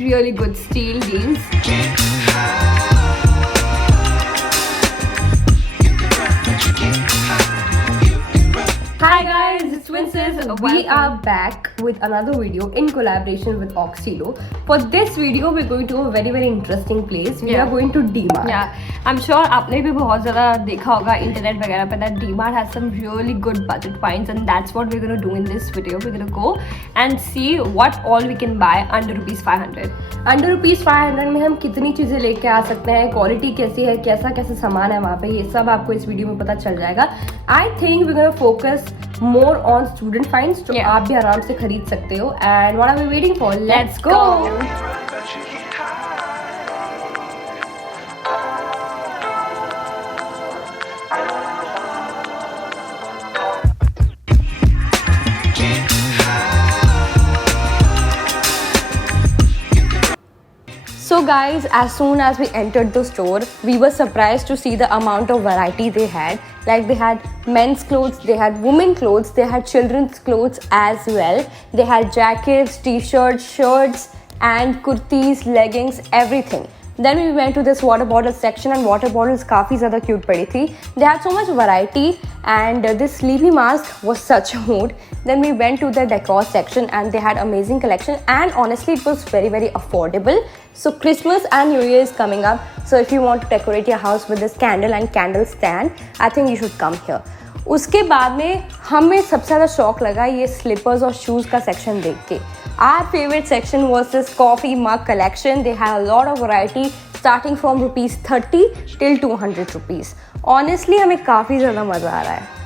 really good steal deals. Hi guys, it's Twinsis. We are back with another video in collaboration with Auxilo. For this video, we're going to a very interesting place. We are going to DMart. Yeah, I'm sure आपने भी बहुत ज़्यादा देखा होगा internet वगैरह पे that DMart has some really good budget finds, and that's what we're gonna do in this video. We're gonna go and see what all we can buy under ₹500. Under ₹500 में हम कितनी चीज़ें लेके आ सकते हैं, क्वालिटी कैसी है, कैसा सामान है वहाँ पे, ये सब आपको इस वीडियो में पता चल जाएगा. I think we're gonna focus more on student finds, जो आप भी आराम से खरीद सकते हो. And what are we waiting for? Let's go. So guys, as soon as we entered the store, we were surprised to see the amount of variety they had. Like they had men's clothes, they had women clothes, they had children's clothes as well. They had jackets, t-shirts, shirts and kurtis, leggings, everything. Then we went to this water bottle section and water bottles काफ़ी ज़्यादा cute पड़ी थी. They had so much variety and this sleepy mask was such a mood. Then we went to the decor section and they had amazing collection and honestly it was very affordable. So Christmas and New Year is coming up. So if you want to decorate your house with this candle and candle stand, I think you should come here. उसके बाद में हमें सबसे ज़्यादा शौक लगा ये slippers और शूज़ का सेक्शन देख के. Our favorite section was this coffee mug collection. They had a lot of variety starting from ₹30 till ₹200. Honestly, हमें काफ़ी ज़्यादा मज़ा आ रहा है.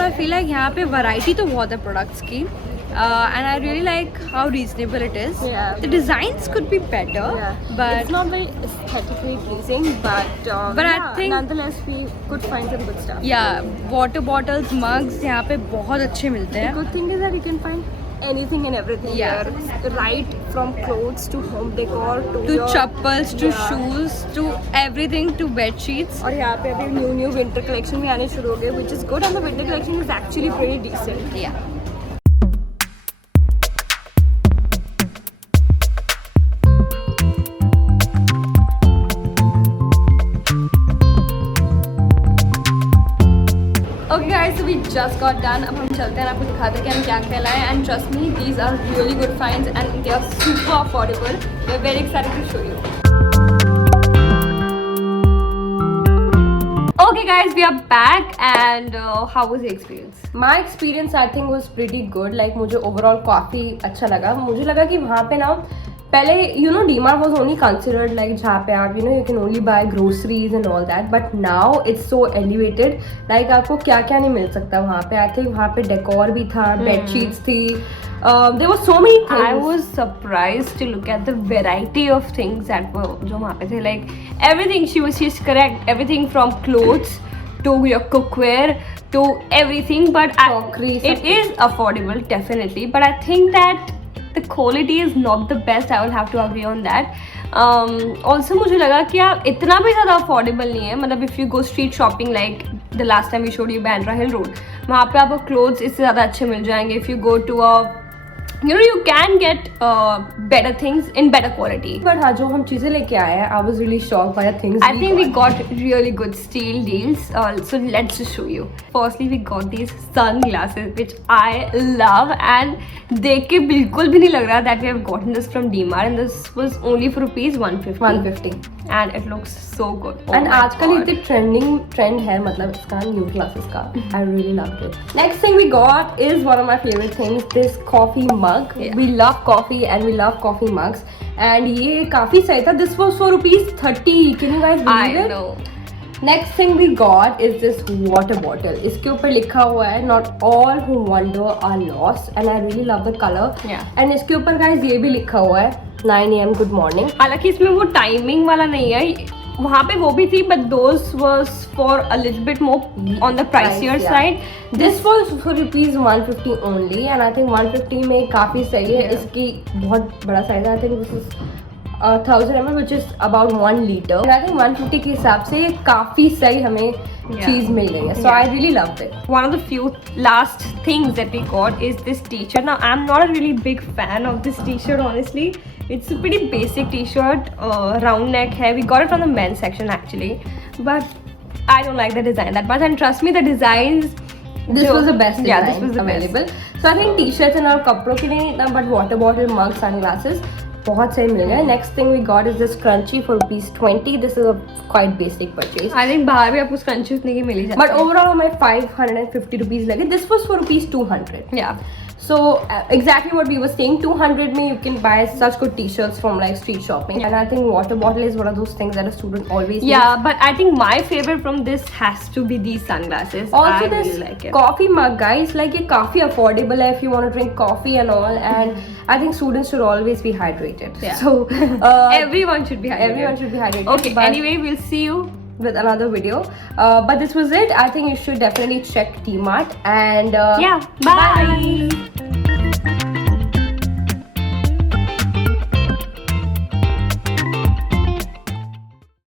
I feel like यहाँ पे variety तो बहुत है products की, and I really like how reasonable it is. Yeah. The designs could be better, but it's not very aesthetically pleasing, but I think nonetheless we could find some good stuff. yeah, water bottles, mugs यहाँ पे बहुत अच्छे मिलते The हैं. good thing is that you can find anything and everything Yeah. here, right from clothes to home decor to To your, chappals, to shoes, to everything, to bed sheets. और यहाँ पे अभी न्यू विंटर कलेक्शन भी आने शुरू हो गए, which is good, and the winter collection is actually pretty decent. Yeah. Okay guys, so we just got done. अब हम चलते हैं, आपको दिखाते हैं कि हम क्या क्या लाए. And trust me, these are really good finds and they are super affordable. We're very excited to show you. Okay guys, we are back and how was the experience? My experience I think was pretty good. Like मुझे overall काफ़ी अच्छा लगा. मुझे लगा कि वहाँ पे ना पहले DMart was only considered like जहाँ पे आप you can only buy groceries and all that, but now it's so elevated. Like आपको क्या क्या नहीं मिल सकता वहाँ पे. I think वहाँ पे decor भी था, bed sheets थी. There were so many things. I was surprised to look at the variety of things that were जो वहाँ पे थे. Like everything, she's correct. Everything from clothes to your cookware to everything, but it is affordable definitely. But I think that the quality is not the best. I will have to agree on that. Also मुझे लगा कि यार इतना भी ज़्यादा affordable नहीं है. मतलब if you go street shopping like the last time we showed you Bandra Hill Road, वहाँ पे आपको clothes इससे ज़्यादा अच्छे मिल जाएंगे. If you go to a you can get better things in better quality. But हाँ जो हम चीज़ें लेके आए हैं, I was really shocked by the things. I think we got really good steal deals. So let's just show you. Firstly, we got these sunglasses which I love, and देख के बिल्कुल भी नहीं लग रहा that we have gotten this from DMart, and this was only for ₹150. And it looks so good. And आजकल इतने trend है मतलब इसका new glasses का. I really loved it. Next thing we got is one of my favorite things, this coffee mug. Yeah. We love coffee and we love coffee mugs. And ये काफी सही था. This was for ₹30. Can you guys believe it? I know. Next thing we got is this water bottle. इसके ऊपर लिखा हुआ है not all who wander are lost, and I really love the color. Yeah. And इसके ऊपर guys ये भी लिखा हुआ है 9 AM good morning. हालांकि इसमें वो टाइमिंग वाला नहीं है, वहाँ पे वो भी थी, but those was for a little bit more on the pricier Price, yeah. side. This was for rupees 150 only, and I think 150 में काफी सही है. इसकी बहुत बड़ा size है. I think this is 1000 ml, which is about 1 liter. And I think 150 के हिसाब से ये काफी सही हमें चीज मिल गई है. So I really loved it. One of the few last things that we got is this t-shirt. Now I'm not a really big fan of this t-shirt, honestly. It's a pretty basic t-shirt, round neck hai. We got it from the men's section actually, but I don't like the design that much. And trust me, the designs. This was the best design this was the available. So I think t-shirts and our कपड़ों के लिए नहीं, but water bottle, mug, sunglasses बहुत सही मिल गए. Next thing we got is this scrunchie for rupees 20. This is a quite basic purchase. I think बाहर भी आपको scrunchie उतने की मिल ही जाती है. But overall हमें 550 rupees लगे. This was for rupees 200. Yeah. So exactly what we were saying, 200 में you can buy such good t-shirts from like street shopping. And I think water bottle is one of those things that a student always needs. Yeah, but I think my favorite from this has to be these sunglasses. Also I this really like it. coffee mug, guys, like ये काफी affordable है if you want to drink coffee and all. And I think students should always be hydrated. Yeah. So Everyone should be hydrated. everyone should be hydrated. Okay, But anyway, we'll see you. with another video. But this was it. I think you should definitely check DMart and Yeah, bye.